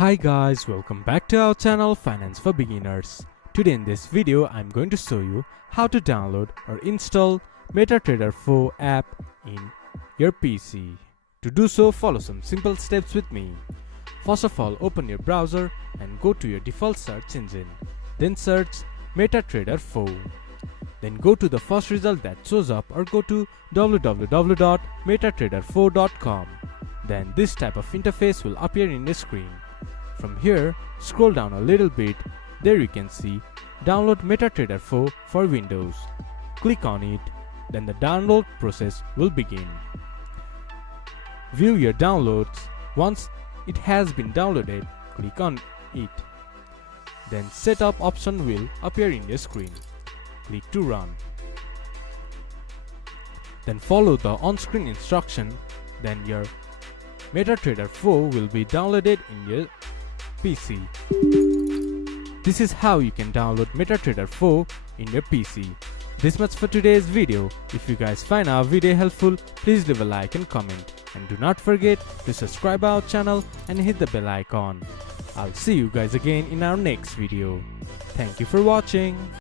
Hi guys, welcome back to our channel Finance for Beginners. Today in this video I'm going to show you how to download or install MetaTrader 4 app in your PC. To do so, follow some simple steps with me. First of all, open your browser and go to your default search engine. Then search MetaTrader 4. Then go to the first result that shows up or go to www.metatrader4.com. Then this type of interface will appear in your screen. From here, scroll down a little bit. There you can see Download MetaTrader 4 for Windows. Click on it, then the download process will begin. View your downloads. Once it has been downloaded, click on it. Then Setup option will appear in your screen. Click to run. Then follow the on-screen instruction. Then your MetaTrader 4 will be downloaded in your PC. This is how you can download MetaTrader 4 in your PC. This much for today's video. If you guys find our video helpful, please leave a like and comment. And do not forget to subscribe our channel and hit the bell icon. I'll see you guys again in our next video. Thank you for watching.